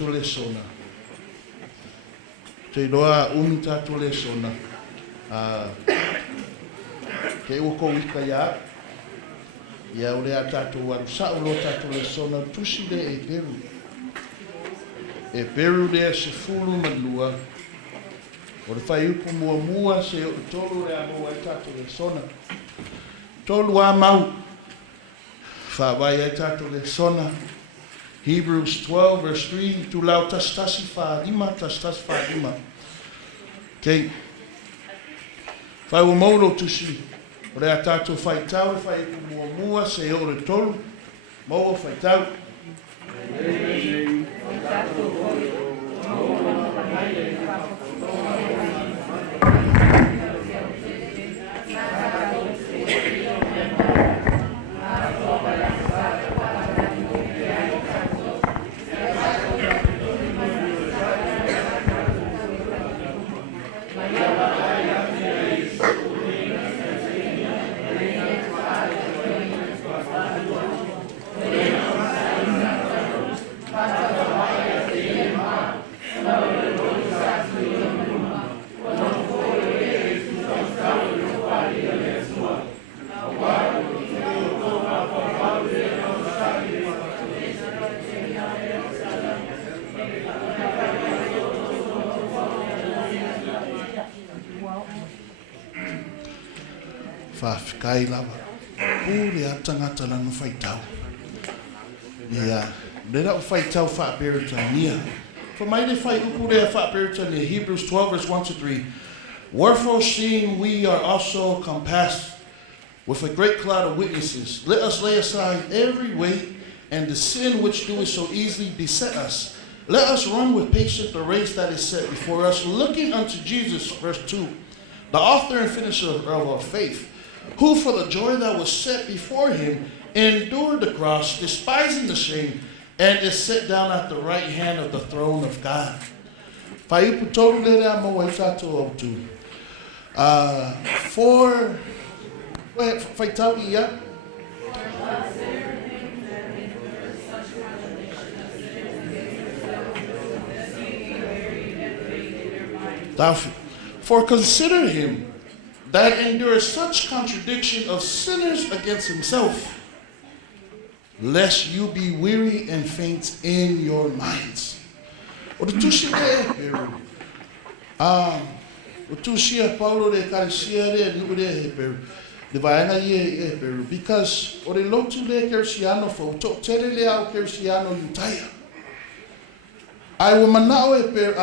tātou Lesona. Te roa umi tātou Lesona. Ke uko wika ia. Ia ule a tātou aru saulo tātou Lesona. Tusi le e peru. E peru le se fulu manua. O le whai upu mua se o tolu le a mua e tātou Lesona. Tolu a mau. Faavaivai ai tātou Lesona. Hebrews 12 verse 3. Tu lau tastasi whaadima. Okay. Whai o mauro tusi. O rea tātou whai tau. Whai upu mua se o le tolu. Mauro whai tau. Whawhikai lava. Pūre a tangata lanu whaitau. Ia, rera o whaitau whaperitania. For mai le whai upu rea whaperitania, Hebrews 12 verse 1 to 3. Wherefore seeing we are also compassed with a great cloud of witnesses, let us lay aside every weight and the sin which doeth so easily beset us. Let us run with patience the race that is set before us, looking unto Jesus, verse 2, the author and finisher of our faith, who for the joy that was set before him endured the cross, despising the shame, and is set down at the right hand of the throne of God. For For consider him that endures such contradiction of sinners against himself, lest you be weary and faint in your minds. O te tusi e peru. O tusi e Paulo de Karisia de nude e peru. De vaina e peru. Because o de lotu de Kersiano fo to tere le au Kersiano yutaya. Ai o manao e peru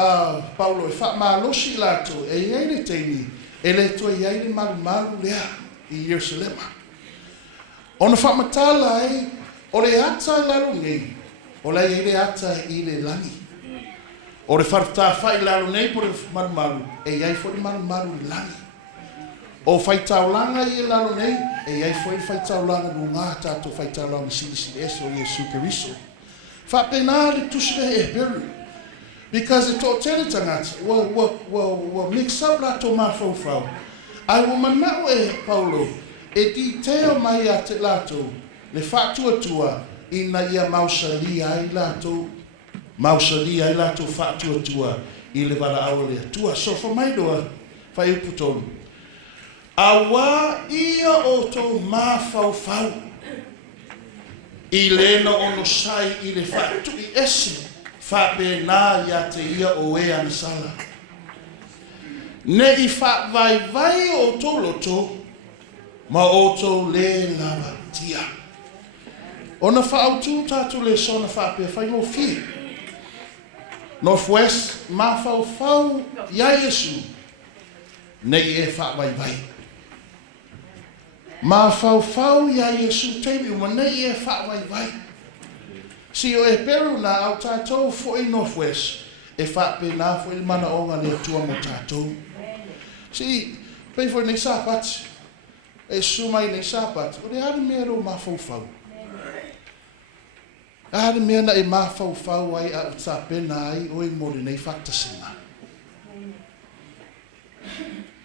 Paulo e fa malosi lato e ele teini. Ele to ia ile malu lea I Yerusalema. Ona whamatala ai, o le ata lalo nei, o le ile ata I le lani. O le wharta whai lalo nei po le malu, e iai fo le malu lani. O whai taulanga I lalo nei, e iai fo le whai taulanga no ngā tātou whai taulanga sili eso o Iesu Keriso. Whapena le tusire e beru. Because it taught tele tangata, will mix up la to Mafaufau. I will manao e Paulo, e detail mai a te lato, le fatua tua, ina ia mausalia I lato fatua tua, I le wala aulea tua. So for my doa, whai uputolu. Awa ia o to Mafaufau. I lena ono sai I le fatu I esi. Fape na ya te ia o e ansala. Ne I Faavaivai o toloto, ma o to le lava tia. Ona whaautu tātou Lesona whape whai mo fi. Northwest, Mafaufau, Iesu, ne I Faavaivai. Mafaufau, Iesu, teimi uma ne I Faavaivai. Si o e peru na au tātou fo I Northwest, e whape nā fo I mana o ngā lea tua mo tātou. Si, pei fo nei sāpati, e sumai nei sāpati, o re hare mea ro Mafaufau. Hare mea na e Mafaufau ai a utapena ai o I mori nei whaktasina.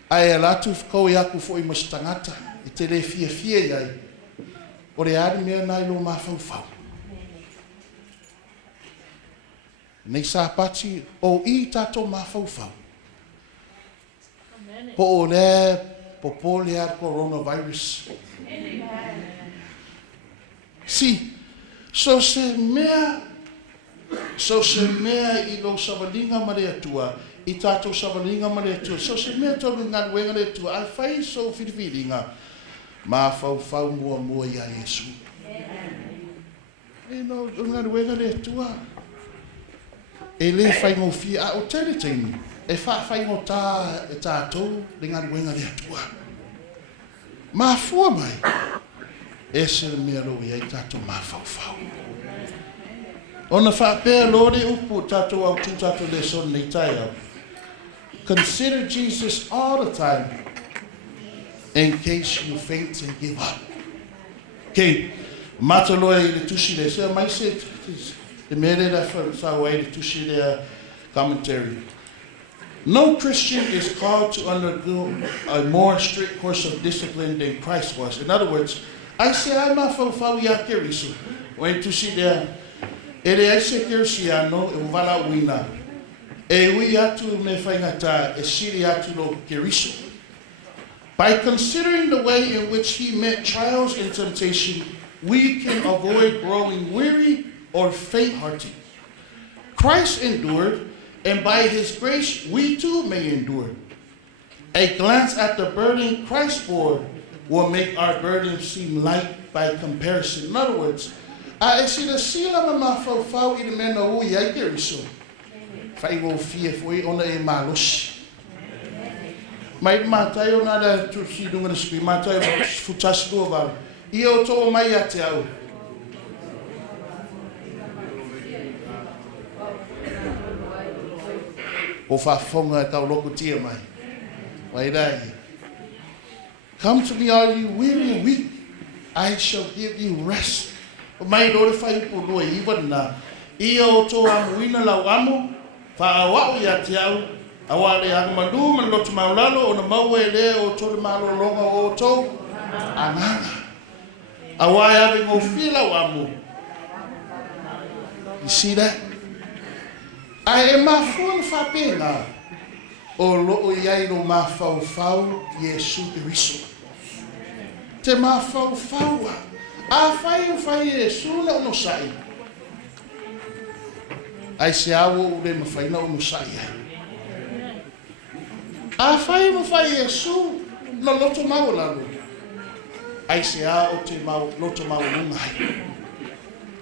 Ai e latu kou I aku fo I mastangata, I te le fia iai, o re hare mea na I lo Mafaufau. Nei sa pati o I tatou mafaufau. Po o le popole a coronavirus. Si, so se mea I lo savalinga mare atua, I tatou savalinga mare atua, so se mea tonu ngā wenga le atua, ai whai so whiriwhiringa, mafaufau mua ia Iesu. E no, ngā wenga le atua, e le whai ngōwhi a o tere teini, e whai ngō tā e tātou, le ngā wenga le atua. Mafua mai, e se mea lo ia I tatou mafaufau. Ona whapea lore upu tatou au tu tatou Lesona nei tai au. Consider Jesus all the time in case you faint and give up. Okay, mataloa I le tusi le, se mai se e mere la whaua I le tusi le commentary. No Christian is called to undergo a more strict course of discipline than Christ was. In other words, I say ai mafaufau ia ke risu. O e tusi le e le aise kersiano e wala wina. E ui atu me whaingata e siri atu lo keriso. By considering the way in which he met trials and temptation, we can avoid growing weary or faint-hearted. Christ endured, and by his grace we too may endure. A glance at the burden Christ bore will make our burden seem light by comparison. In other words, e sila sila ma mafaufau I le mena ui ai ke riso. Whai ngō fia fwoi ona e malos. Mai mātai o nā rea tusi dunga na spi, mātai o futasi tua wau. Ia o tō mai a te au. O whafonga e tau loko tia mai. Wai rai. Come to me all you weary and weak, I shall give you rest. O mai rore whai upo loa iwa na. Ia o tō amuina lau amo, whaawau ia te au, awa le hagamandu man lotu maulalo o na maua e lea o tō le malolonga o tō ananga. Awa e ave ngō whia lau amo. You see that? Ai e mafua na whapena o loo iai no mafaufau Iesu Kiriso. Te mafaufaua. A whai Iesu na ono sai. Ai se awo ule mawhaina ono sai ai. A whai Iesu na loto mau lalo. Ai se ao te loto mau nungai.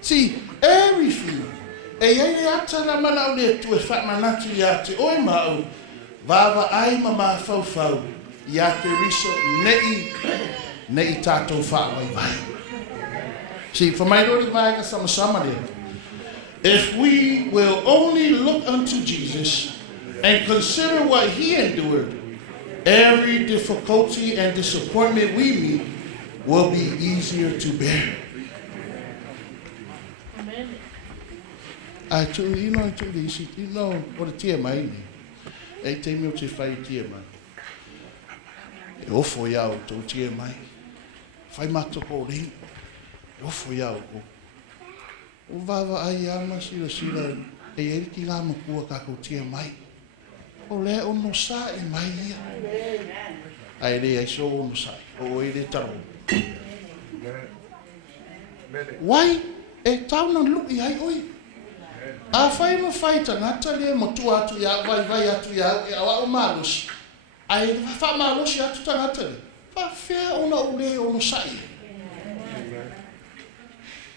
See, everything. E iei ata na mana o le tu e whamanatu ia te oi mau. Vava ai ma mafaufau. Ia te riso nei tātou Faavaivai. See, for my Lord, sama there. If we will only look unto Jesus and consider what he endured, every difficulty and disappointment we meet will be easier to bear. Amen. You know what a tia mai ni. E te mio te whai tia mai. E ofo iau tō tia mai. Whai matoko ring. Ofo iau ko. O vava ai ama sila e eriki ngā makua kako tia mai. O le ono sa e mai ia. Ai le ai so ono sa. O e le taro. Wai e tau na luki ai oi. A whai ma whai tangata le motua atu ia vai atu ia e awa o malos. Ai wha malos ia atu tangata le. Wha whea ona ule ono sa ia.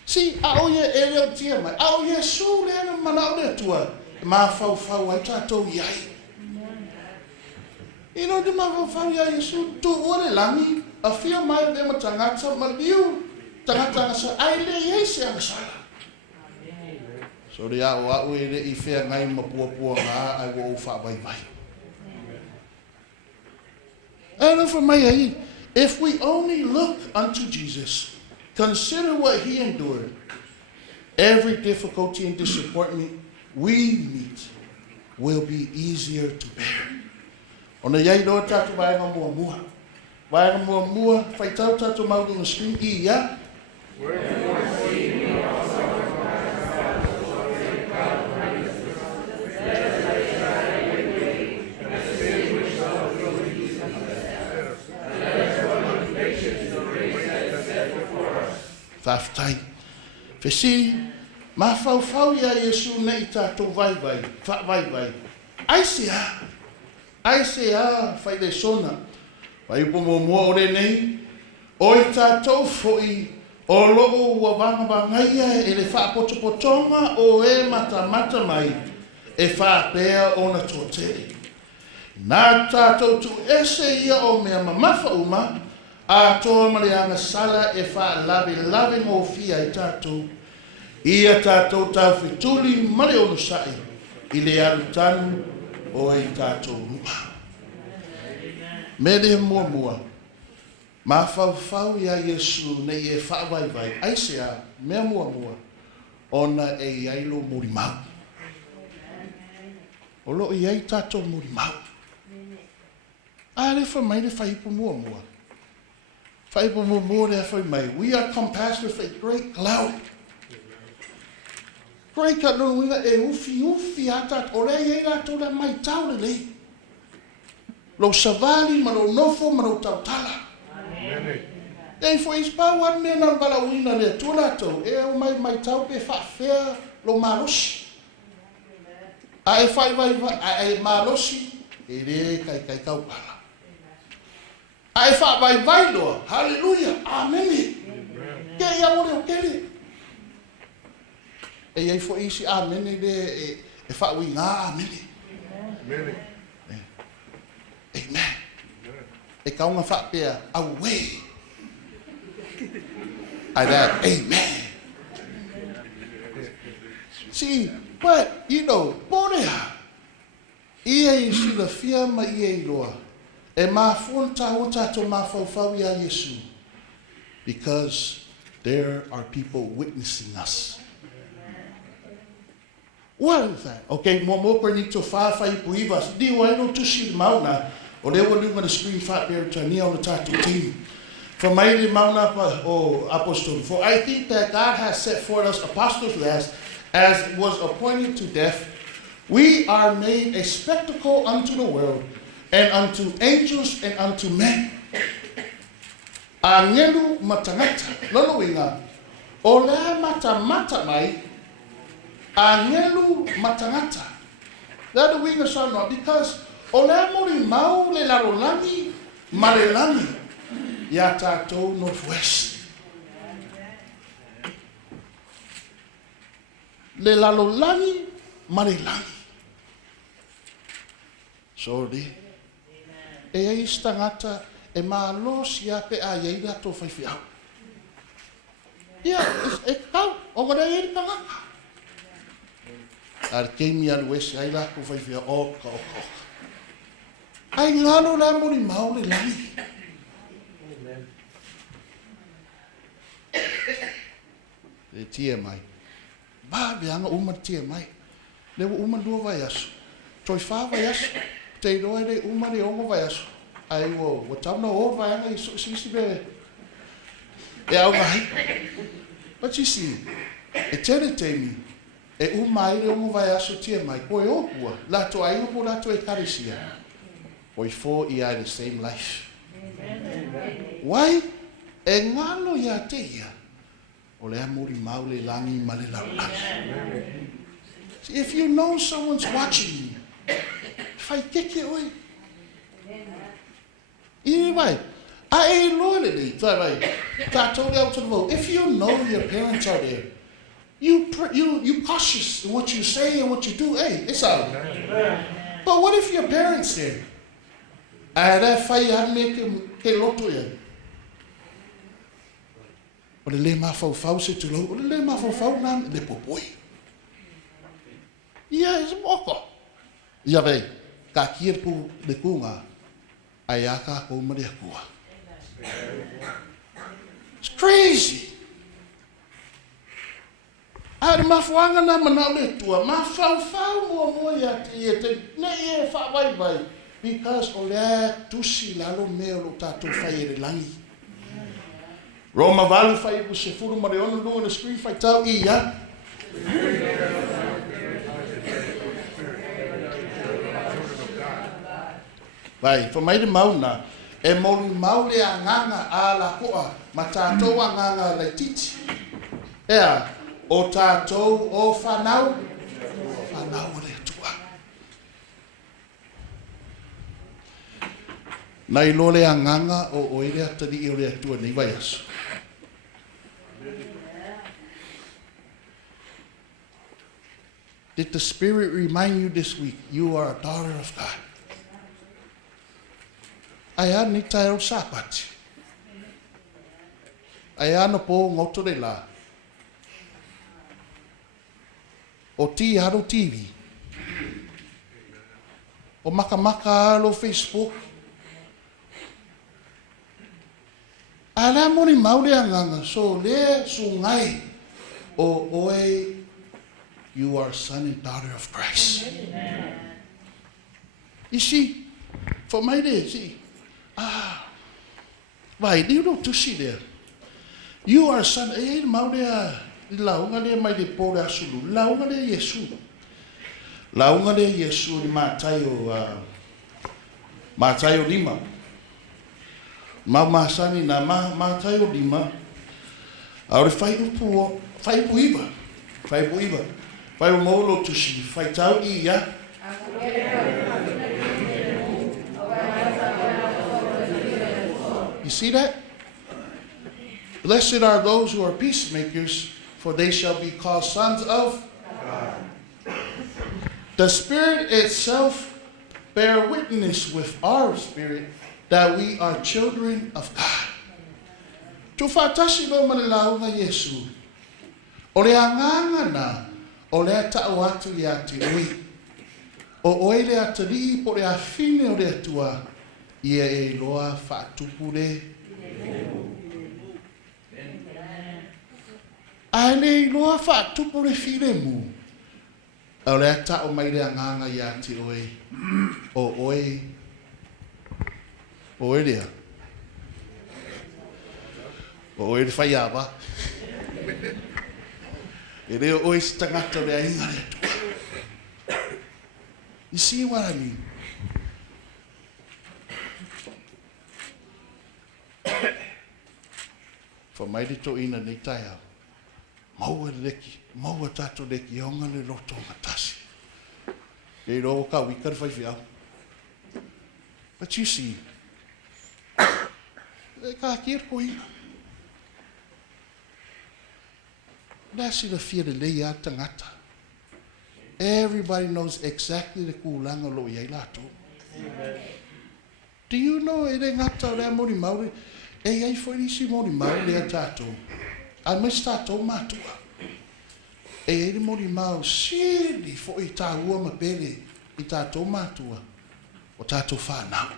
Si, a oie e leo tia mai. A oie su le na mana o le tua. Mafaufau ai tātou iai. Ino de mafaufau iai Iesu tu ore langi. A fia mai le ma tangata ma liu. Tangata ngasa ai le iei se angasala. So le au e le I whea ngai ma pua ngā ai wo o Faavaivai. And for my ai, if we only look unto Jesus, consider what he endured. Every difficulty and disappointment we meet will be easier to bear. Ona iai loa tātou vaenga mua. Vaenga mua, whai tau tātou maudu na screen I ia. Whawhtai. Whesi, Mafaufau ia Iesu nei tātou Failesona, Faavaivai. Aisea, Failesona. Vai upo mua ore nei, o I tātou fo'i, o loo ua vangavangaia e le whaapotopotonga o e mata mai, e whaapea o na tōtere. Nā tātou tu ese ia o mea mamafauma, a toa marianga sala e whaalawe ngō fia I tātou. Ia tātou tau whituli mare onu sai, I le arutanu o e tātou ruma. Mele mua, Mafaufau ia Iesu nei e Faavaivai, aisea mea mua, ona e ailo murimau. O lo I ai tātou murimau. A le whamai le whaipo mua. Whaipo mua le whamai. We are compassed with a great cloud. Great cloud, no winga e ufi atat, o le e rato le mai tau le lei. Lo savali, ma lo nofo, ma lo tautala. E fo ispa wan me na wala wina le tulato, e o mai tau pe whawhea lo marosi. A e Faavaivai, a e marosi, e re kai kaupala. A e Faavaivai loa, hallelujah, amen. Ke ia ore o kele. E iei fo isi amen le e whauinga amen. Amen. E kaunga whapea, away. I that, amen. See, but, you know, borea. Ia isi la fia ma ia loa. E mafun tau tato mafaufau ia Iesu. Because there are people witnessing us. What is that? Okay, mo pernito whawhai puivas. Di waino tusi mauna. O lewa lunga na screen fat there tania on the tattoo team. For Maili Mauna or Apostle. For I think that God has set forth us apostles as was appointed to death. We are made a spectacle unto the world, and unto angels, and unto men. Angelu matangata. Lono winga. Ole mata mai. Angelu matangata. That the winga shall not, because ole mori mau le larolani marelani ya tātou northwest. Le larolani marelani. Sorry. E ai stangata e malos ya pe a ye da to fai fiau. Ia, e kau, o gana e tangata. Ar keimi al wesi ai la ko fai fiau o ka. Ai ngalo la mori mau le lani. E tia mai. Ba beanga uma tia mai. Le uma dua vai aso. Toi Faavaivai aso. Te roe le uma le ongo vai aso. Ai wo tamno o vai anga sisi be. E au mai. But you see, e tere te mi. E uma ai le ongo vai aso tia mai. Koe o kua. La to ai upo la to e karisia. Oi fo I the same life. Why? E ngalo ia te ia. O le amori mau le langi ma le langi. If you know someone's watching you, fai keke oi. I vai. A e loe le ni. Tai vai. Tātou le au to the vote. If you know your parents are there, you cautious in what you say and what you do. Hey, it's out. But what if your parents there? Ara fai ane ke loto ia. O le mafaufau se tu lo. O le mafaufau na le popoi. Ia is moko. Ia vei. Ka kia pu le kunga. Ai aka ko mare kua. It's crazy. Ai mafuanga na mana le tua. Mafaufau mo ia te ne e Faavaivai. Because o lea tusi lalo mea lo tātou whai ere langi. Roma valu whai ipu se furu mare ono lunga na screen whai tau I ia. Vai, wha mai de mauna, E mori maule a nganga a la koa, ma tātou a nganga lai titi. Ea, o tātou o whanau le tua. Nai lole a nganga o oere atari o le atua nei vai aso. Did the Spirit remind you this week, you are a daughter of God? Ai ni tai o Sabbath. Ai ana po ngoto de la. O ti haro TV. O maka alo Facebook. Ala moni maule anganga so le sungai o oe, you are son and daughter of Christ. Amen. You see, for my day, see, vai, you know to see there. You are son, maule launga le mai de pole asulu, launga le Iesu. Launga le Iesu ni matayo lima. Mama sani na matayo lima. Aure fai puiva. Fai molo to see, fai tau ia. You see that? Blessed are those who are peacemakers, for they shall be called sons of God. The Spirit itself bear witness with our spirit that we are children of God. Tu fatasi lo manilau na Iesu. Ole anganga na, ole ata o atu ya te oi. O oele atari po le afine o le atua, ia e loa fatupure. Ale loa fatupure file mu. Ole ata o mai le anganga ya te oi. O oi. O oelea. O oele faiava. E reo oi si tangata le ainga le atua. You see what I mean? For mai de to ina nei tai au. Maua reki, maua tato reki, honga le loto matasi. E roa ka wika le whaiwhiau. But you see, e ka kia ko ina. Nasi la fia le lei a tangata. Everybody knows exactly the kulanga lo iai lato. Do you know e le ngata le mori mauri? E iai foi nisi mori mauri le a tato. Al mes tato matua. E le mori mau sili fo i ta ua mapele i tato matua. O tato whanau.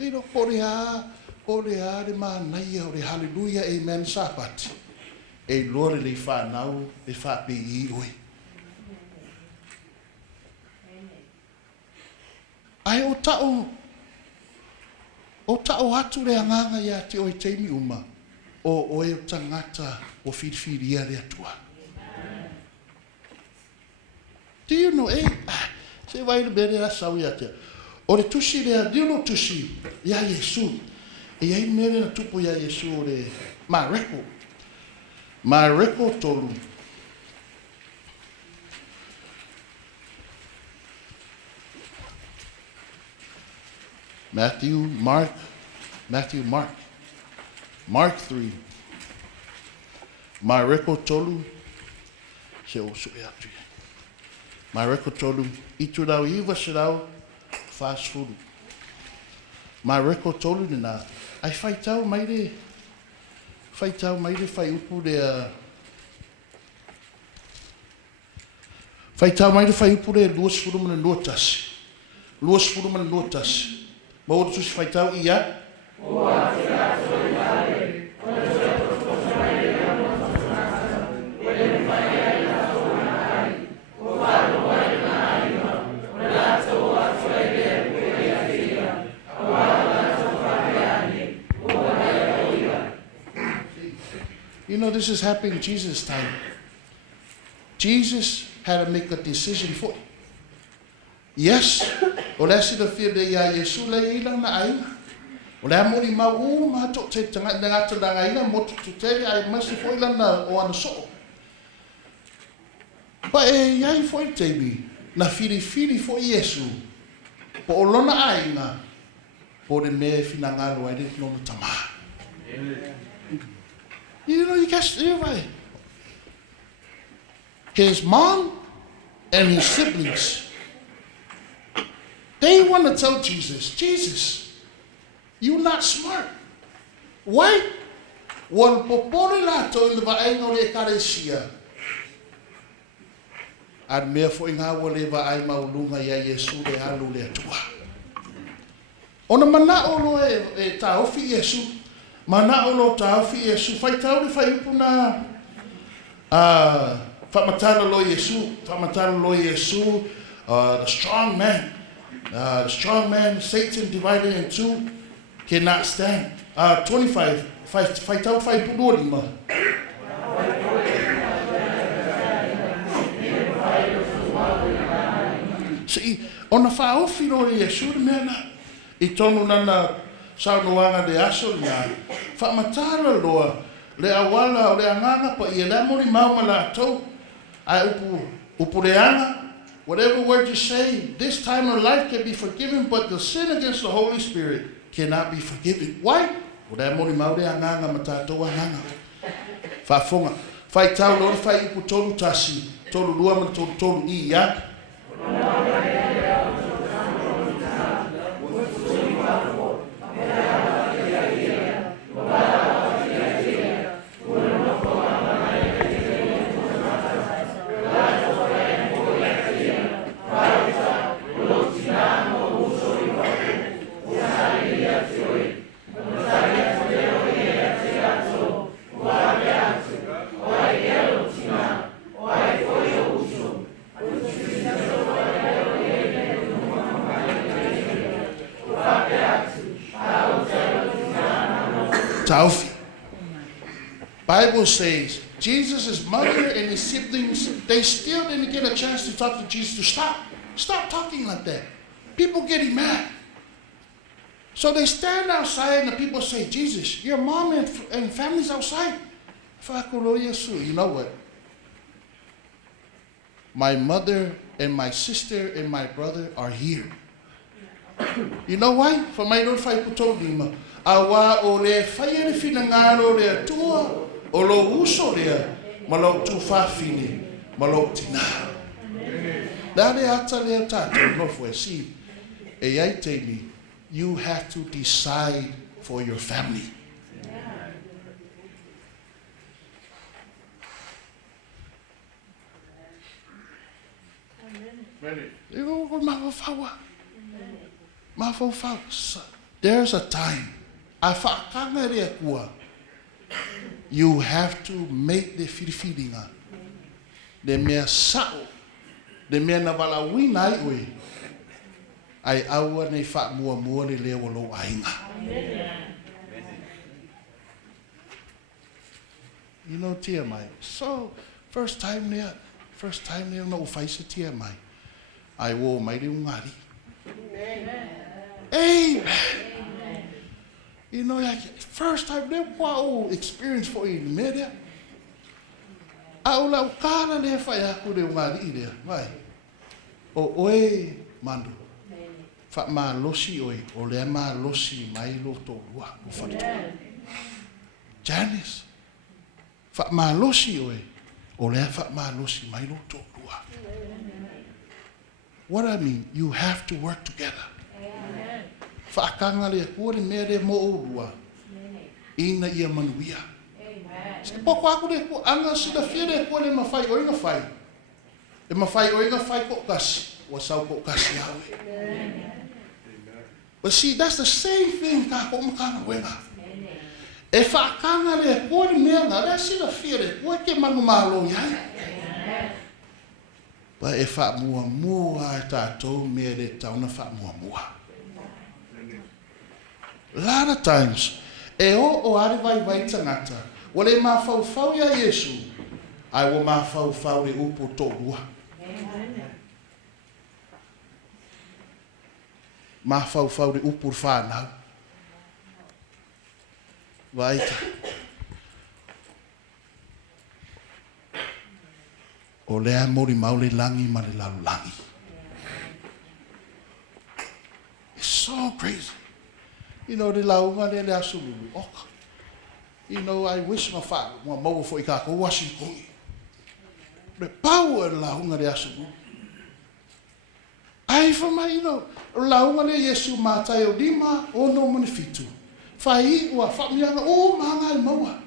Ero kore a le manai o le hallelujah amen Sabbath. E lore le whanau le whape i oi. Ai o tao atu le anganga ia te oi teimi uma. O oe o tangata o whiriwhiria le atua. Do you know, se vai le bere a sau ia te. O le tusi lea, do you know tusi? Ia Iesu. E ai mere na tupu ia Iesu o le mareko. Mareko tolu. Matthew, Mark. Mark 3. Mareko tolu. Se o su e atu. Mareko tolu. Itu rau iwa se rau. Fast food. Mareko tolu na. Ai fai tau mai re. Fai upu de. Fai tau mai re fai upu de luas furu mana luotas. Ma o tu fai tau ia. You know, this is happening in Jesus' time. Jesus had to make a decision for it. Yes, O le si da fia de ia Iesu le ila na aina. O le amori mau ma to te tanga ngata danga ina mo tu te ai masi foi lana o ana so. Pa e iai foi te bi na fili foi Iesu. Po o lona aina po de me fina ngalo ai de no tama. You know, you guys, right. His mom and his siblings, they want to tell Jesus, you're not smart. Why? Wal popore la to le va ai no le karesia. Ad me fo inga wale va ai maulunga ya Iesu le halu le tua. Ona mana o lo e ta ofi Iesu. Mana o lo ta ofi Iesu fai tau le fai puna Famatalo lo Iesu, the strong man. The strong man, Satan divided in two, cannot stand. 25, fight out, fight pudolima. See, on the far off, you know, Iesu, the man, itono nana, saunoanga de asolia, Famatalo loa, le awala, le anganga, pa ielamori maumala to. I upureana, whatever word you say, this time of life can be forgiven, but the sin against the Holy Spirit cannot be forgiven. Why? Udamori maure anganga matato anganga. Fafonga, fai tau lor fai upu tolu tasi, tolu lua ma tolu iya. Taufi. Bible says Jesus' mother and his siblings, they still didn't get a chance to talk to Jesus to stop talking like that. People getting mad. So they stand outside and the people say, Jesus, your mom and family's outside. You know what? My mother and my sister and my brother are here. You know why? For my Lord fai putolima. Awa o le fai finangalo le tua o lo uso le malo tu fafini malo tina. Dale ata le tato no fue si. E ai te ni, you have to decide for your family. Mafaufau. There's a time. You have to make the feelinga. The mere sao. The mere navala wina iwe. Ai awa ne fa mua le lewa lo ainga. You know, tia mai. So, first time there no face tia mai. I wo mai le ungari. Amen. You know, like first time there wow experience for you media. Aula ukala le fa ya ku le ungari ile. Vai. O oe mando. Fa ma losi oi o le ma losi mai lo to wa o fa. Janice. Fa ma losi oi o le fa ma losi mai lo to wa. What I mean, you have to work together. Whaakanga le kore mere mo urua. Ina ia manuia. Se poko aku le ko anga sida fere ko le mafai oinga fai. E mafai oinga fai ko kasi. Wa sau ko kasi yawe. But see, that's the same thing ka ko makanga wenga. E whaakanga le kore mere na le sida fere ko ke manu malo yai. But e wha mua e tātou mere tauna wha mua. A lot of times, e o Faavaivai tangata, wale Mafaufau ya Iesu, ai wo Mafaufau e upo tōrua. Mafaufau de upur whanau. Waita. O lea mori maule langi ma le lalu langi. It's so crazy. You know, the launga le asululu oka. You know, I wish my father, my mother for ikako Washington. The power launga le asululu. Ai fa mai, you know, launga le Iesu matai o lima o no manifitu. Fai ua whamianga o manga I maua.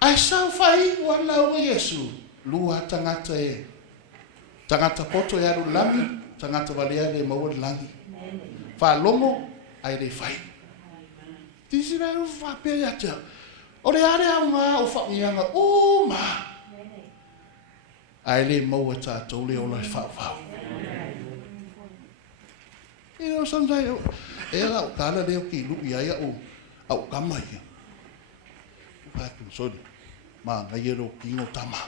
Ai sau fai ua launga Iesu. Lua tangata e. Tangata poto e aru langi, tangata valea le maua langi. Fa longo, ai le fai. Tisi rei o whapea atea. O le are au ngā o whamianga o ma. Ai le maua tātou le o lai Faavaivai. You know, sometimes, e la o kāna leo ki lupi aia o au kama ia. Pātu sori, mā ngai ro kingo tama.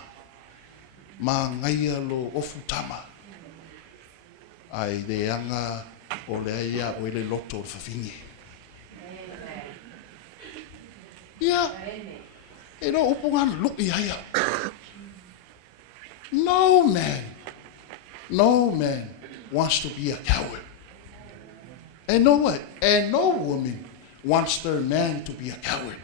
Mā ngai lo ofu tama. Ai le anga o le aia o le loto o whawhingi. Ia, e ro upungana lupi aia. No man wants to be a coward. And no what? And no woman wants their man to be a coward.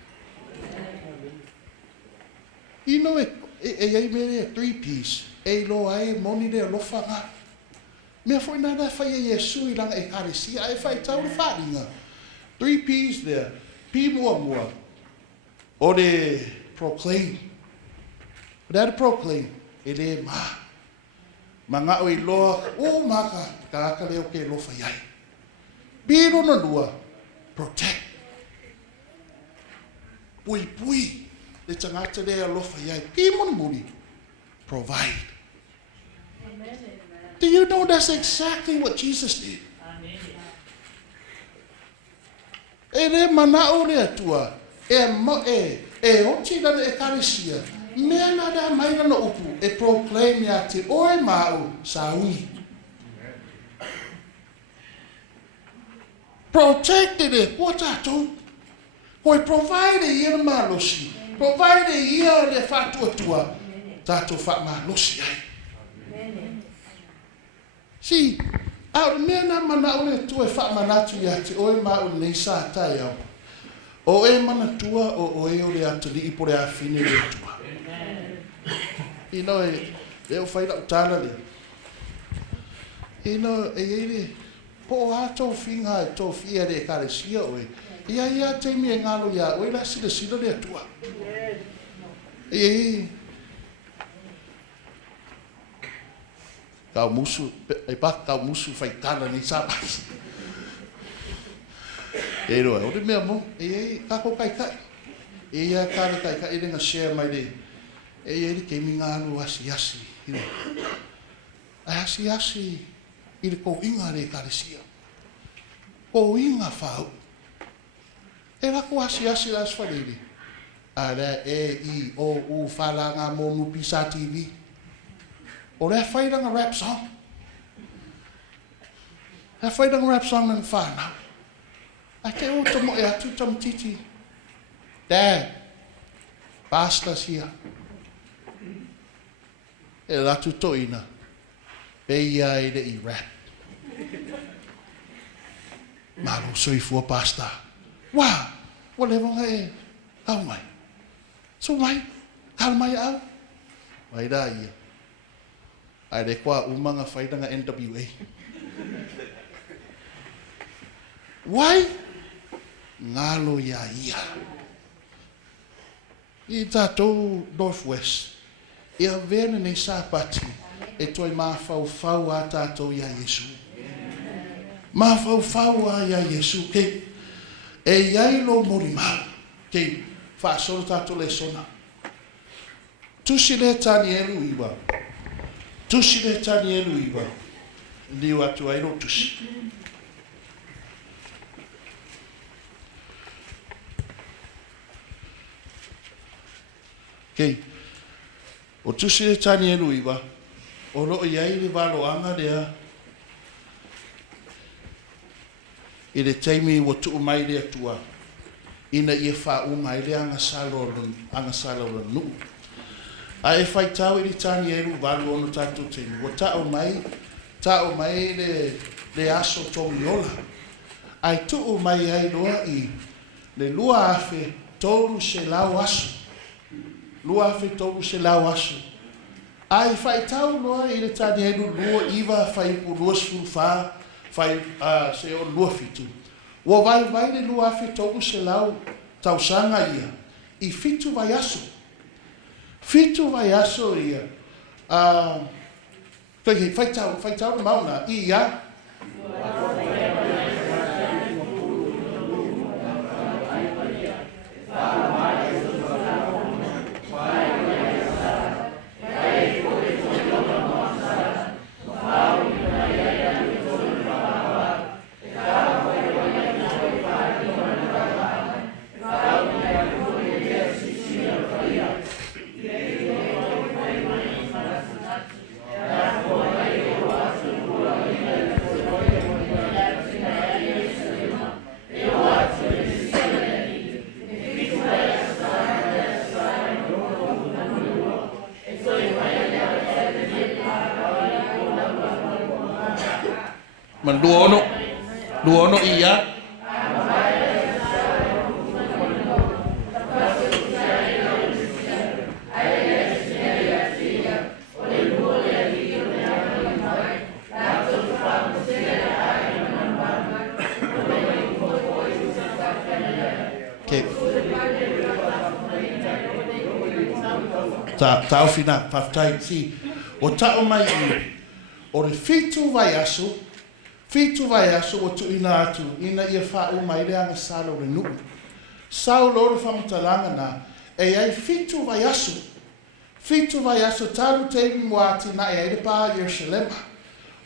You know it. E mere a 3-piece. E lo ai moni de lofa nga. Me foi nada fai Iesu I langa e karesia. E fai tau le wharinga. 3-piece there. Pi mua. O de proclaim. O de proclaim. E le ma. Manga o I loa. O maka. Ka leo ke lofa iai. Piro na lua, protect. Pui, le tangata le alofa iai, ki muni, provide. Amen. Do you know that's exactly what Jesus did? Amen. E le manao le atua, e oti na e karesia, mea na da maina no upu, e proclaim ya te oe mau saui. Protected it. What I told? Koi provide ia na malosi. Provide ia le fatua tua. Tato fa malosi ai. Si, au mea na mana ole tua fa manatu ia te oe ma o nei sa tai au. O e mana tua o e ole atuli I pore a fine le tua. You know, e o fai la utala le. You know, e po a tau finga e tau fia re karesia oe. Ia te mi e ngalo ia oe la sila le atua. Kau musu, kau musu fai tana ni Sabbath. E roe, o te mea mo, kako kai kai. Ia kare kai kai, renga share mai re. Ri ke mi ngalo asi. Asi. I le ko inga re karesia. Ko inga whau. E rako asi las whalere. Ara I O U whalanga mō mupi sa TV. O rea whairanga rap song. Rea whairanga rap song nang whanau. A te o tomo e atu tam titi. Dad, pastor's here. E ratu toina. Peia I le I rap. Malo soifua pasta. Wa, whatever e. Kau mai. So mai, kal mai au. Mai da ia. Ai re kwa umanga whaidanga NWA. Wai? Ngalo ia. I tātou Northwest. Ia vena nei sāpati. E toi Mafaufau a tātou ia Iesu. Mafaufau a ia Iesu. Kei, e iai lo morimau. Kei, whaasoro tātou Lesona. Tusi le tani elu iwa. Liu atu airo tusi. Kei, o tusi le tani elu iwa. O lo iai le valo anga lea. I le taimi wa tu mai le atua. Ina ia whaunga i le anga salo la nu. A e whai tau i tani eru walu ono tatu tini. Wa tau mai le aso tongi ola. Ai tuu mai ai loa i le lua afe tolu se lau aso. Lua afe tolu se lau aso. Ai whai tau loa i le tani eru lua iwa whai pu lua sifu wha whai se o lua fitu. Wa vai le lua afe tolu se lau tau sanga ia. I fitu vai aso. Fitu vai aso ia. Whai tau na mauna i ia. Man duono iya. Okay. Tau fina paftai si o tau mai o le fitu vai aso. Fitu vai aso o tu ina atu, ina ia whau mai le anga salo le nuu. Sao loro whamatalanga na, e ai fitu vai aso. Fitu vai aso taru teimi moati na e aere pā Yerusalema.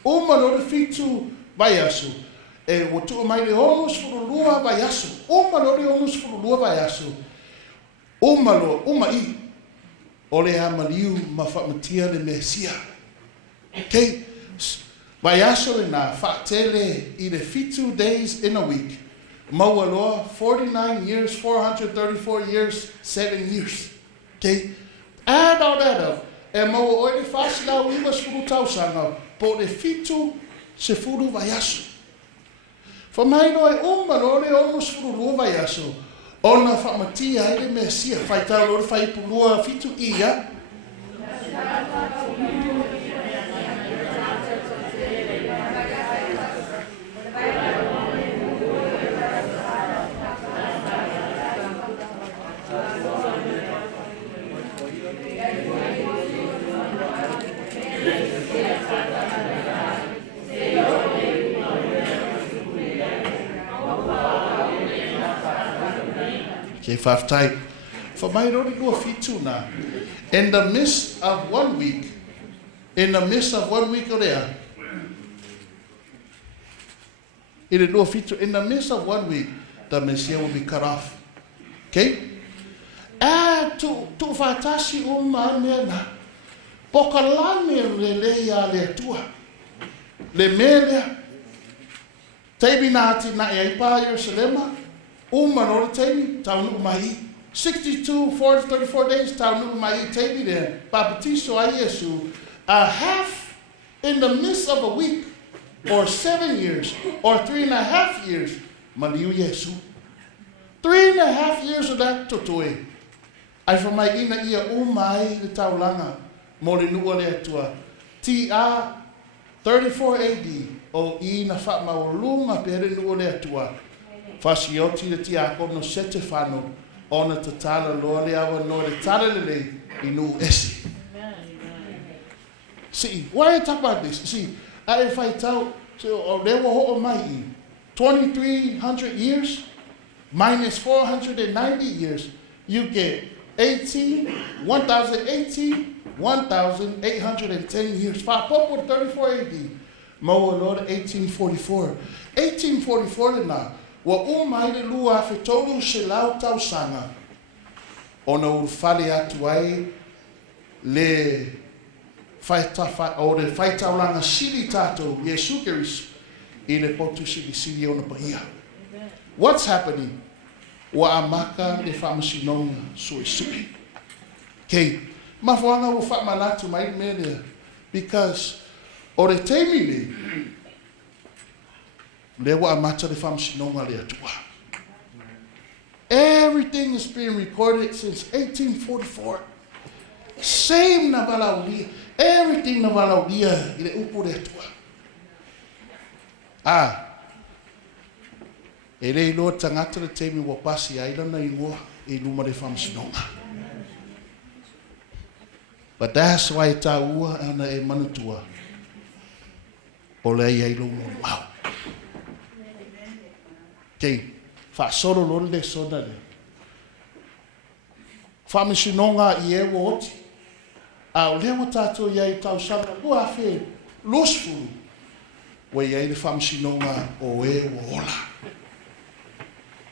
Uma loro fitu vai aso. E o tu mai le onus furulua vai aso. Uma loro onus furulua vai aso. Uma i. O le amaliu ma whamatia le Mesia. Okay? Vai aso e nā whaatele i le fitu days in a week. Maua loa, 49 years, 434 years, 7 years. Okay? Add all that up. E maua oi le whasilau iwa sfuru tausanga, po le fitu se furu vai aso. Whamaino e umalo le ono sfuru lua vai aso. Ona whamatia e le Mesia. Whai tau lor whai pulua fitu ia. Okay, five type. For my only go fitu na. In the midst of 1 week, or there, in the midst of 1 week, the Messiah will be cut off. Okay? Tu fatashi umana. Pokalame leleya le tua. Le melia. Tabinati na ipa Yerusalema. Umano tabi taunu mai 62 40 34 days taunu mai tabi there baptizo a Iesu a half in the midst of a week or 7 years or 3.5 years maliu Iesu 3.5 years of that totoe ai for mai ina ia umai le taulanga mo le nua le atua tia 34 AD o ina fa maulunga pere nua le atua Fasioti le tia kono sete fano ona tatala loa le awa no le tala le inu esi. See, why I talk about this? See, if I tell, so they were ho mai 2,300 years minus 490 years, you get 1,810 years. Fapopo 34 AD. Moa Lord 1844. 1844 na. Wa umai le lua fe tolu se lau tau sanga. Ona urufale atu ai le faita o le faita oranga sili tato Iesu Kerisu I le potu sili o na pahia. What's happening? Wa amaka le whamasinonga sui. Okay, mafuanga o whamanatu mai mea because o re teimi le wa amata le whamasinonga le atua. Everything has been recorded since 1844. Same na valaulia. Everything na valaulia i le upu le atua. E rei loa tangata le teimi wa pasi ailana i ngoa i luma le whamasinonga. But that's why ta ua ana e manatua. O le ai ailo mo mau. Okay, whaasoro lori le sona le. Whamasinonga i e wo oti. O lewa tātou iai tau sanga kua awhi losfuru. Wa iai le whamasinonga o e wo ola.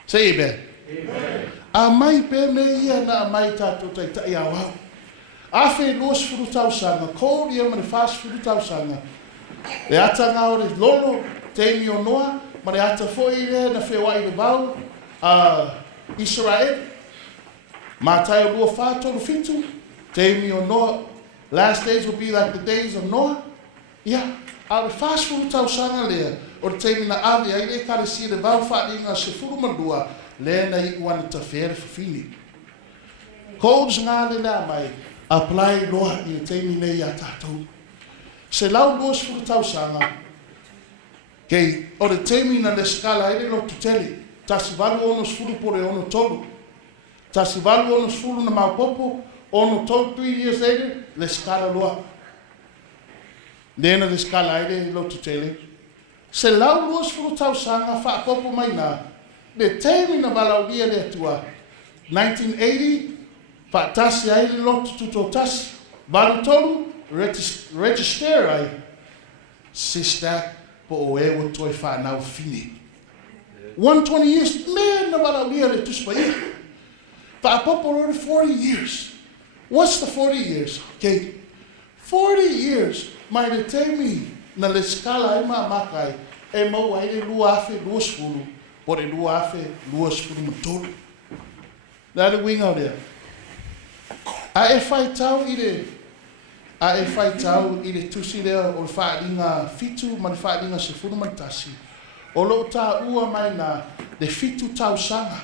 Say amen. A mai pe me ia na a mai tātou tai au au. Awhi losfuru tau sanga, kōri e mani whaasfuru tau sanga. E ata ngā ore lolo, teimi o noa, ma le ata foi le na whewai le vau, Israel. Ma tai o lua whātoro fitu, teimi o noa. Last days will be like the days of Noah. Yeah, a le whaasfuru tau sanga lea, o le teimi na avi, ai le kare si le vau whainga se furu mandua, le na i uana ta where fini. Codes ngā le la mai, apply loa i le teimi nei a tātou. Se lau luas furu tau sanga, kei o le teimi na le skala ele lo tuteli, tasi valu onos furu pore ono tolu, tasi valu onos furu na maupopo, ono tolu 3 years later, le skala loa. Nena le skala ele lo tuteli. Se lau luas furu tau sanga wha popo mai na, le teimi na valaulia le atua, 1980, wha tasi aile lo tuto tasi, valu tolu, register ai SISDAC po o e o toi whanau fini. 120 years, man na valaulia le tuspai. Whaapopo 40 years. What's the 40 years? Okay, 40 years, mai le teimi na le skala e maa makai, e mau ai le lua afe luas fulu, po le lua afe luas fulu matolu. Nā le winga o lea. A e whai tau i le tusi lea o le whaadinga fitu, ma le whaadinga se fulu mantasi. O lo tā ua mai na le fitu tau sanga.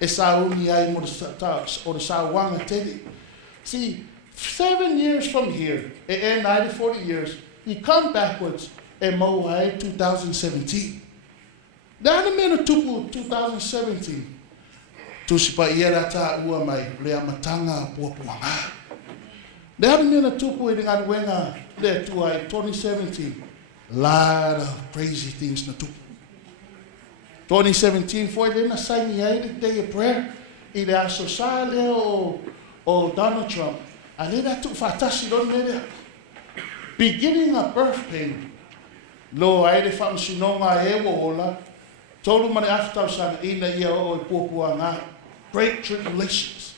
E sa uni ai mo o le sa wanga teli. See, 7 years from here, e 40 years, you come backwards, e mau ai 2017. Nāna mena tupu 2017. Tusi pa ia la tā ua mai, lea matanga puapuanga. Nāna mena tupu e ngā wenga le tuai 2017. Lot of crazy things na tupu. 2017 foi le na saini ai le day of prayer. I le aso sa leo o Donald Trump. A le na tu fatasi lon mele. Beginning a birth pain. Lo ai le whamsinonga e wo ola. Tolu mane aftau sana ina ia o e puapuanga. Great tribulations.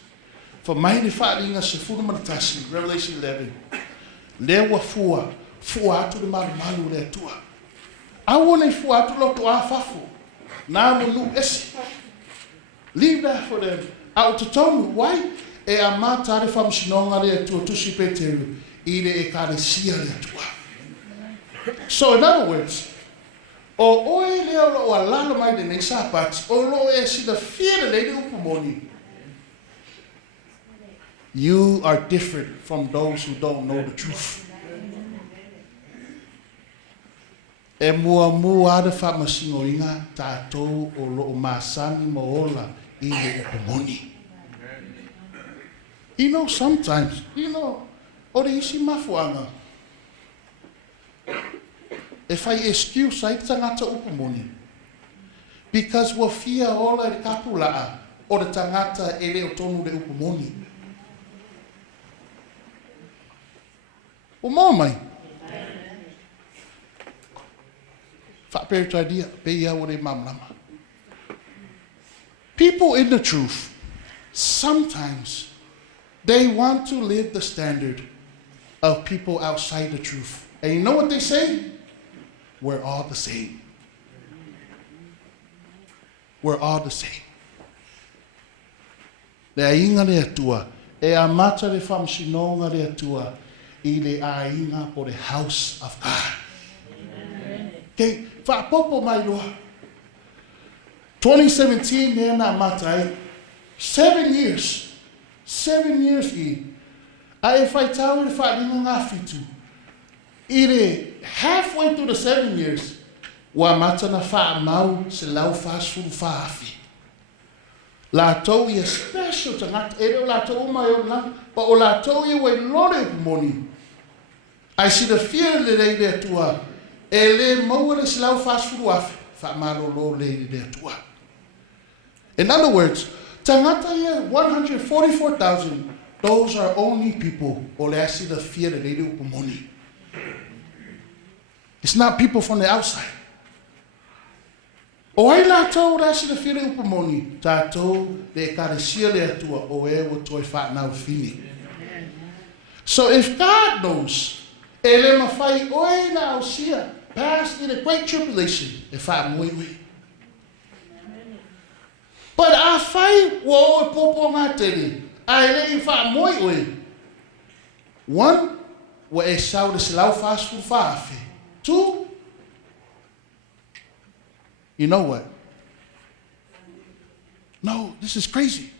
For mai le whainga se furu manatasi, Revelation 11. Lewa fua atu le malu le tua. Awana i fua atu lo to afafu. Nā monu esi. Leave that for them. Au te tonu, why? E a mata re whamsinonga le tua tusi peteru. I le e karesia le tua. So in other words, o oe leo lo o alala mai le nei Sabbath, o lo e si da fiere le upumoni. You are different from those who don't know the truth. E mua ada whamasingoinga tātou o lo o māsani moola I le upumoni. You know, sometimes, o re isi mafuanga. E whai excuse ai tangata upumoni. Because wa fia ola e kapulaa o re tangata e leo tonu le upumoni. O mō mai. Whaperitadia, peia o re mamlama. People in the truth, sometimes they want to live the standard of people outside the truth. And you know what they say? we're all the same. We're all the same. Le ainga le atua, e a mata le whamsinonga le atua, I le ainga po the house of God. Okay, whapopo mai loa. 2017 me na matai, 7 years I. Ai whai tau le whainga ngā whitu. I le halfway through the 7 years, wa mata na wha mau se lau whasfuru whaafi. La tau ia special tangata, ere o la tau mai o nang, pa o la tau ia wai lore moni. I see the fear le rei le tua, e le maua le se lau whasfuru afi, wha maro lo le le tua. In other words, tangata ia 144,000, those are only people, o le I see the fear le rei le upamoni. It's not people from the outside. O ai lātou rasi na whire upamoni, tātou le karesia le atua o e o toi whanau whini. So if God knows, e le mawhai oe na o sia, past in a great tribulation, e wha moiwi. But a whai wo o popo ngā tere, a e le I wha moiwi. One, wa e sau le silau whasfu whaafi. Two, you know what? No, this is crazy.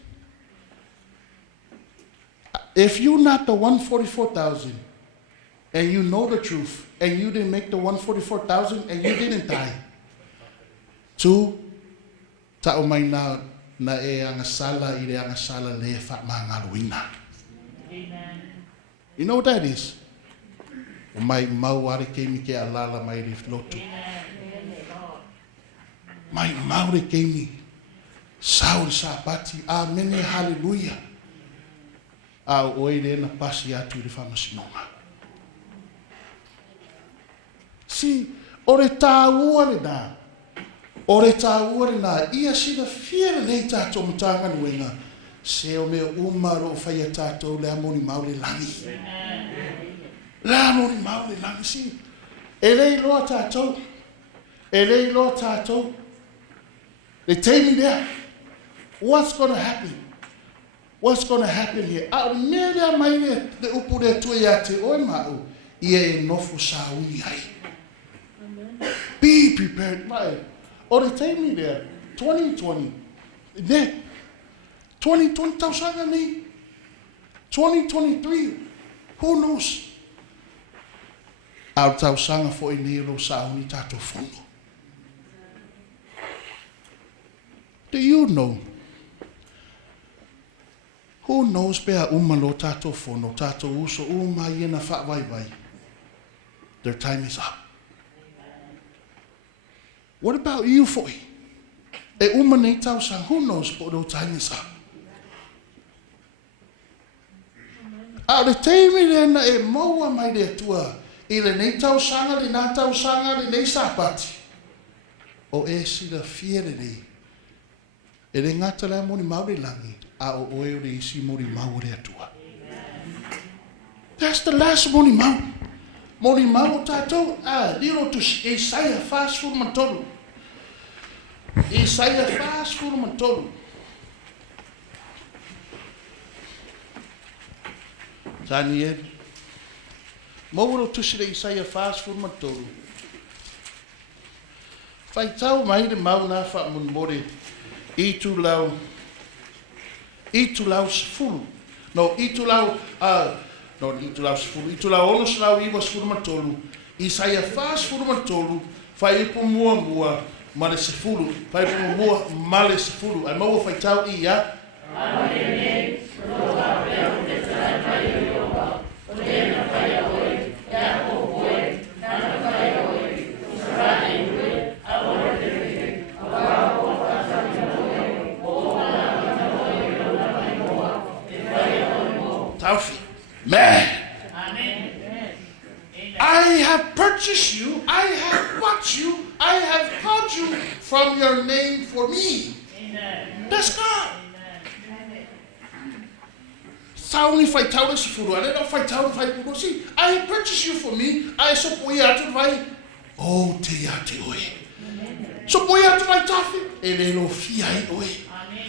If you're not the 144,000 and you know the truth and you didn't make the 144,000 and you didn't die, two, ta'o mai na e angasala I le angasala le whamangaluina. You know what that is? O mai mau are keimi ke alala mai le flotu. Mai maure keimi, sauri sapati, amene, hallelujah. A oe le na pasi atu le whamasinonga. Si, ore tā ua le nā, ore tā ua le nā, ia si na whiere nei tātou matanga nuenga, se o mea umaro whai a tātou le amoni maure langi. Le amoni maure langi, si. E lei loa tātou, e lei loa tātou, they tell me there, what's going to happen? What's going to happen here? A mea mai le upu le tue ia te oe mau, ia e nofu sauni ai. Be prepared. Mai. Or they tell me there, 2020, there, 2020 tausanga ni, 2023, who knows? Au tausanga fo I nilo sauni tato fono. Do you know? Who knows pea umalo tato fono, tato uso uma iena Faavaivai? Their time is up. What about you, foi? E uma nei tausang, who knows but their time is up? A le teimi lena e maua mai le tua, I le nei tausanga, le nā tausanga, le nei sapati. O e si la fiere nei. E le ngata lea moni maure langi, a o oe o le isi moni maure atua. That's the last moni mau. Moni mau tātou, liro tu Isaiah fast food matolu. Isaiah fast food matolu. Daniel, mauro tu le Isaiah fast food matolu. Fai tau mai le mau na wha mun more. I tu lau sefulu. No, I tu lau sefulu. I tu lau ono se lau iwa sefulu matolu. Isaia wha sefulu matolu, whai ipo mua ma le sefulu. Whai ipo mua ma le sefulu. Ai maua whai tau I ia. Man, I have purchased you, I have bought you, I have called you from your name for me. That's God. Sauni fai tau se furu, ale no fai tau fai puro si. I have purchased you for me. I support you to vai O te ia te oe. So mo ia tu mai tafi, e le lo fia ai oe.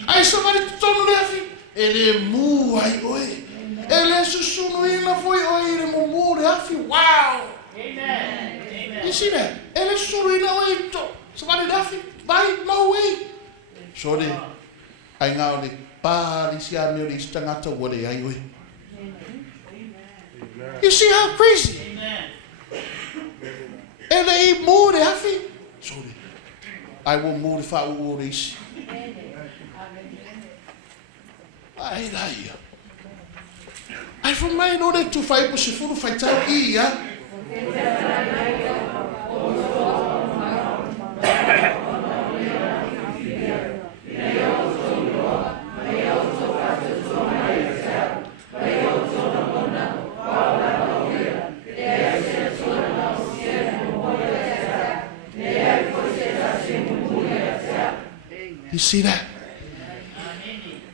Ai sa mari tonu le afi, e le mu ai oe. E le susunu ina foi oe, le mu le afi, wow. Amen. You see that? E le susunu ina oe to, sa mari le afi, vai mau ei. So le, ai ngā le pāri si a meo le istangata wale ai oe. You see how crazy? E le I mu le afi, so le, ai wo mu le wha uu le isi. Ai lai. Ai from mai no le tu fai po se furu fai tau I ya. You see that?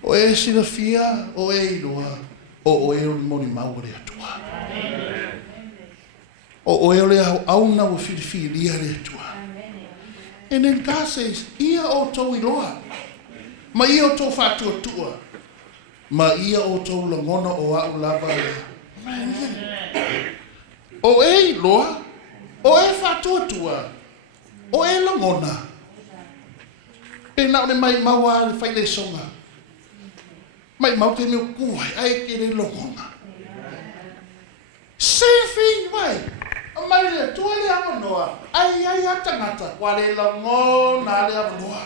O e sila fia, o e iloa, o e o moni mau re atua. O e o le auna o whiriwhiria re atua. And then God says, ia o tau iloa, ma ia o tau whatua tua, ma ia o tau langona o au lava lea. O e iloa, o e whatua tua, o e langona. E nao ne mai maua le Failesona. Mai mau te meo kuai, ai ke le longona. Same thing, mai. A mai le tua le awanoa. Ai a tangata, kwa le longona le awanoa.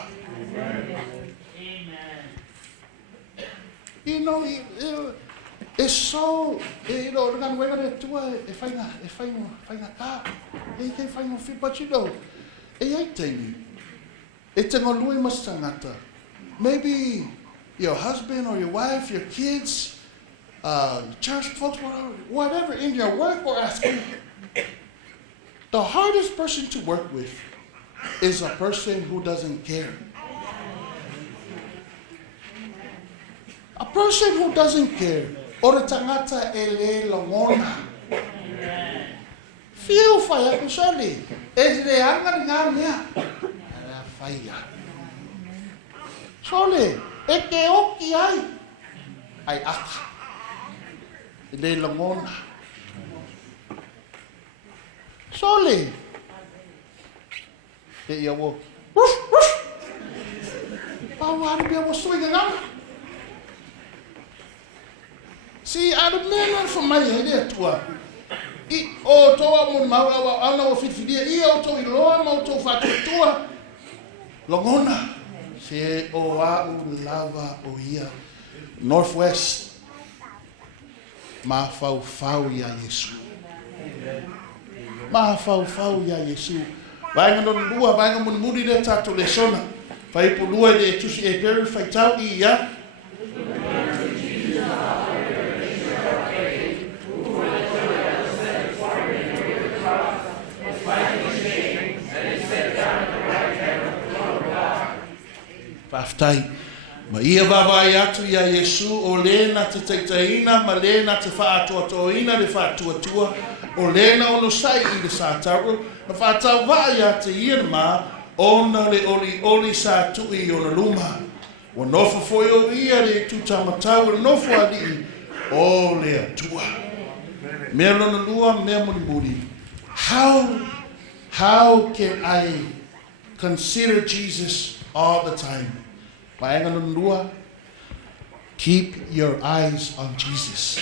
You know, it's so, you know, ngan wega le tua, e whainga ka. E ke whainga fit, but you know, e ai teini. E te ngolui masangata. Maybe your husband or your wife, your kids, church folks, whatever, in your work or at school. The hardest person to work with is a person who doesn't care. A person who doesn't care. Ora tangata ele longona. Fiu fai aku sali. E le anga ngā mea. Faia. Sole, e ke oki ai aka. E le longona. Sole. E ia wo. Pawari bia wo swinga ngana. See, I remember from my head tua. I o toa mo mau ana o fitfidia I o to I loa mo to fatu tua. Longona, se o au lava o ia, Northwest, Mafaufau ya Iesu. Mafaufau ya Iesu. Vai ngano lua, vai ngamo muri le tato Lesona. Vai po lua le tusi e peru fai tau I ia. Paftai, ma ia vavai atu ia Iesu o lena te teitaina, ma lena te whaatoatoina le whaatuatua, o lena ono sai I le sātaru, ma whaatau vai a te irma, ona le oli sātui o na luma. O nofo foi o ia le tutamatau, o nofo ali o le atua. Mea lona lua, mea muri. How can I consider Jesus all the time? Keep your eyes on Jesus.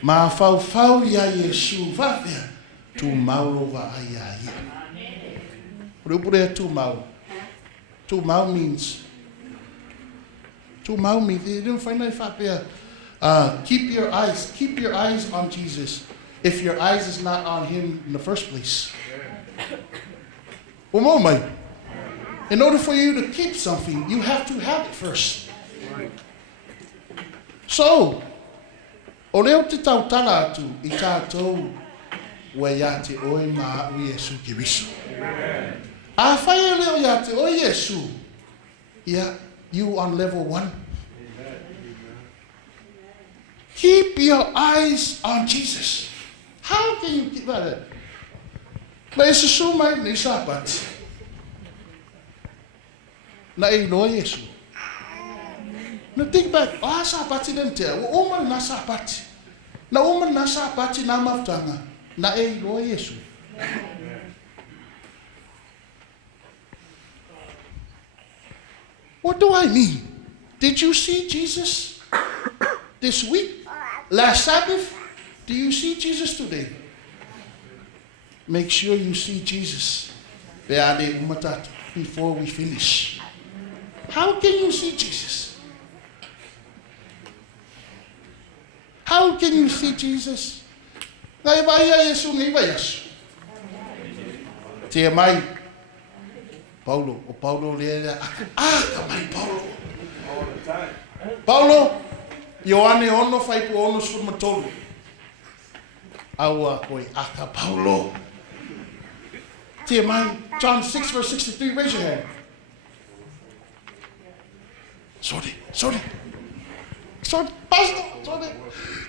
Mafaufau ya Iesu vavea tu mauro va ayaia. Rupure tu mau. Tu mau means. Tu mau means. You don't find that vavea. Keep your eyes on Jesus. If your eyes is not on Him in the first place. In order for you to keep something, you have to have it first. So, o leo te tautala atu I tātou wa ia te oe mā u Iesu Kiriso. A whaia leo ia te oe Iesu, ia, you on level 1. Keep your eyes on Jesus. How can you keep that? Na e susu mai ni Sabbath. Na e loa Iesu. Na think back, Sabbath dem te. O man na Sabbath. Na o man na Sabbath na maftanga. Na e loa Iesu. What do I mean? Did you see Jesus this week? Last Sabbath? Do you see Jesus today? Make sure you see Jesus before we finish. How can you see Jesus? How can you see Jesus? Ngai vai a Iesu, ngai vai asu. Te mai. Paulo, o Paulo lea ka mai Paulo. Paulo, Ioane ono fai pu ono sfumatolu. Aua koi aka Paulo. Te mai, John 6 verse 63, raise your hand. Sorry, pastor, sorry.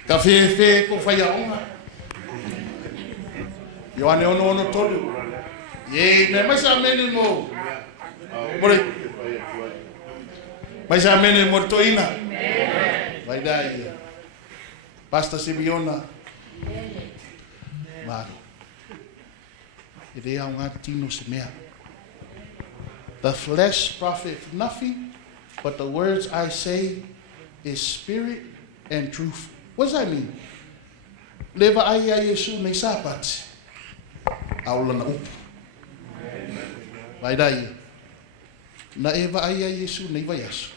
Ka fe ko fai a onga. Ioane ono tolu. Ye, ne mai sa meni mo. Mori. Mai sa meni mo toina. Vai dai. Pastor Sibiona. Maro. Ere au tino se mea. The flesh profit nothing, but the words I say is spirit and truth. What does that mean? Leva ai a Iesu nei Sabbath. Aula na upu. Vai dai. Na eva ai a Iesu nei vai asu.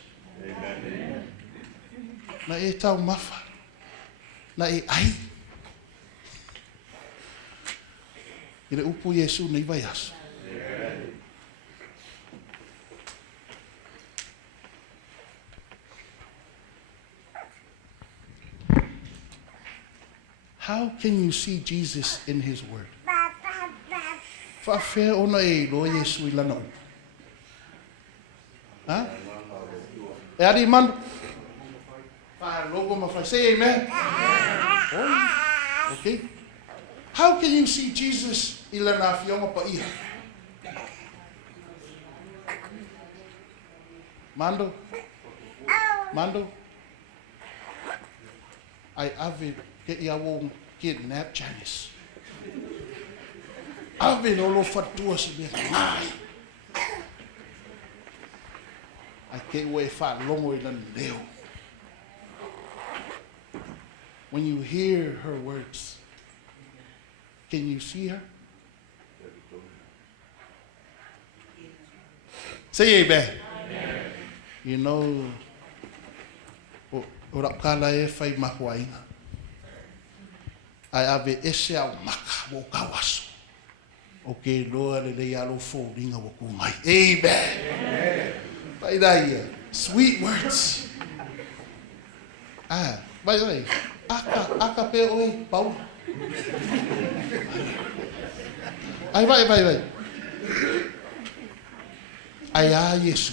Na e tau mafa. Na e ai. Ire upu Iesu nei vai asu. How can you see Jesus in his word? Fa fe ona e lo Iesu ilana upu. Huh? Adi man. Logo mafai. Say amen. Oh, okay. How can you see Jesus ilana fionga pa iha? Mando. I ave ke ia wong kidnap Chinese. Ave no lo fatua se be. I can't wait for longer than Leo. When you hear her words, can you see her? Say amen. You know, ora kala e fai makuaina. Ai ave ese au maka wo kawaso. Okay, Lord, le alo fo ringa wo kumai. Amen. Vai daí, sweet words. Vai daí. Aka pe oi, Paulo. Ai vai. Ai Iesu.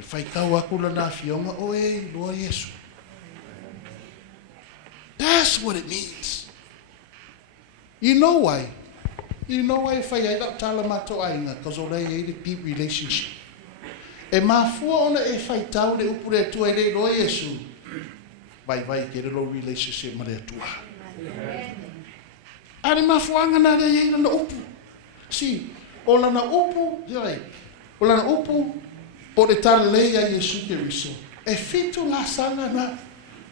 Fai kau aku na fionga oi, Lord Iesu. That's what it means. You know why? You know why fai ai da tala mato ainga, because o lei a deep relationship. E mafua ona e fai tau le upure tua i le Lord Iesu. Vai ke lo relationship ma le tua. Ari mafuanga na le i na upu. Si, o na upu, sai. O na upu po le tala le a Iesu ke riso. E fitu la sanga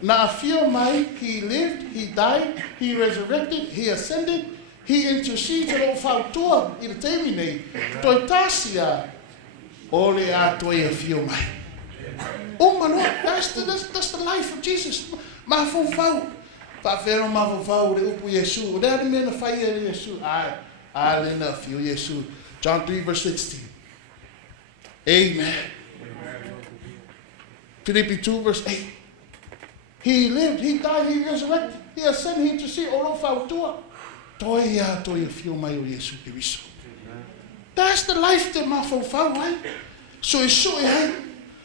na afio mai, he lived, he died, he resurrected, he ascended. He intercedes o fautua I le teimi nei. Toi tasia o le a toi a fio mai. Oh my Lord, that's the life of Jesus. Mafaufau. Faafero mafaufau le upu Iesu. O le mena fai e Iesu. Le na fio Iesu. John 3 verse 16. Amen. Philippi 2 verse 8. He lived, he died, he resurrected, he ascended, he interceded o fautua. Toi a fio mai o Iesu Kiriso. That's the life that Mafaufau, right? So it's so hai,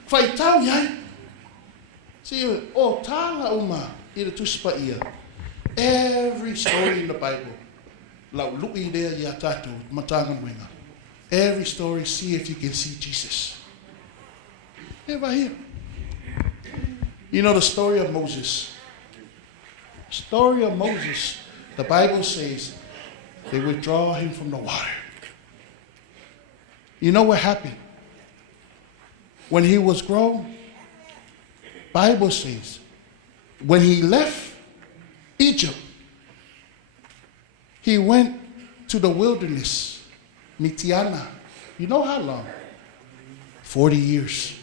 fai tau hai. See, tala uma I le tuspa ia. Every story in the Bible lau lui there ya tatu matanga mwinga. Every story, see if you can see Jesus. Never here. You know the story of Moses. Story of Moses. The Bible says they withdraw him from the water. You know what happened? When he was grown, Bible says, when he left Egypt, he went to the wilderness, Midian. You know how long? 40 years.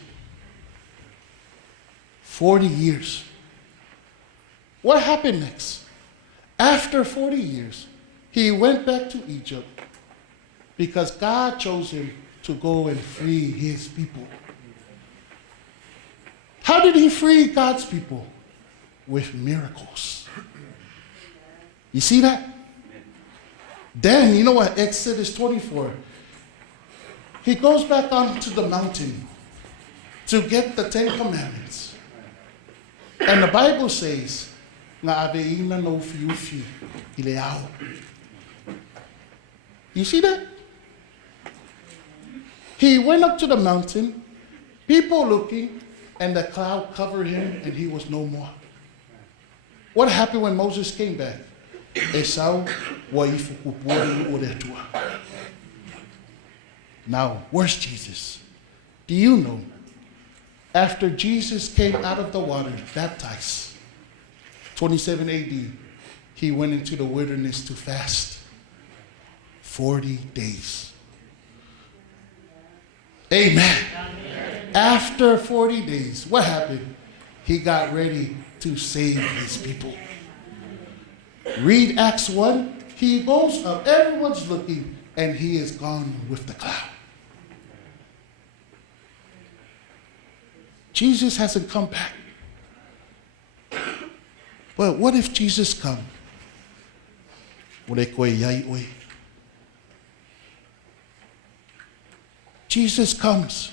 40 years. What happened next? After 40 years, he went back to Egypt because God chose him to go and free his people. How did he free God's people? With miracles. You see that? Then, you know what? Exodus 24. He goes back onto the mountain to get the 10 Commandments. And the Bible says, you see that? He went up to the mountain, people looking, and the cloud covered him, and he was no more. What happened when Moses came back? Now, where's Jesus? Do you know? After Jesus came out of the water, baptized, 27 AD, he went into the wilderness to fast 40 days. Amen. After 40 days, what happened? He got ready to save his people. Read Acts 1. He goes up, everyone's looking, and he is gone with the cloud. Jesus hasn't come back. But what if Jesus come? Jesus comes.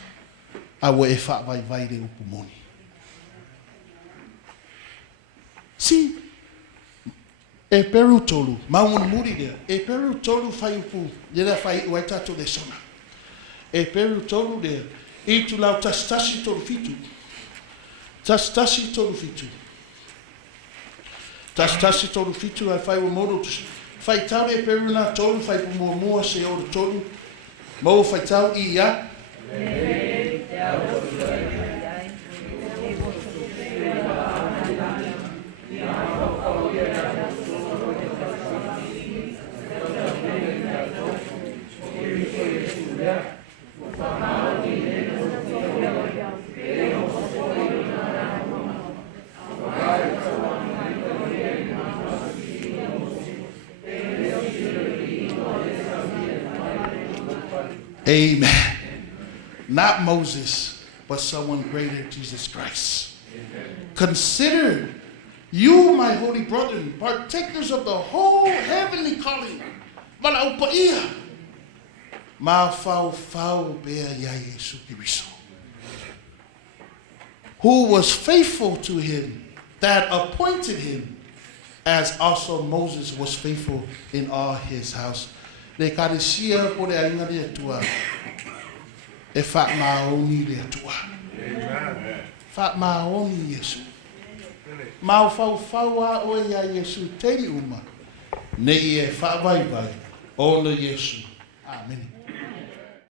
See, e peru tolu, maun muri there. E peru tolu fai upu, yera fai ueta to Lesona. E peru tolu there. E tu lau tastasi tolu fitu. Tastasi tolu fitu. Tastasi tolu fitu ai fai umodo tu. Fai tau e peru na tolu fai umomua se o tolu. Mo fai tau I ya. Amen. Not Moses, but someone greater, Jesus Christ. Amen. Consider you, my holy brethren, partakers of the whole heavenly calling. Mafaufau Iesu Kiriso. Who was faithful to him that appointed him, as also Moses was faithful in all his house. Le karisia por ainga de tua. E fat maoni de tua. Amen. Fat maoni Iesu. Mafaufau o ia Iesu te uma. Ne e Faavaivai o le Iesu. Amen.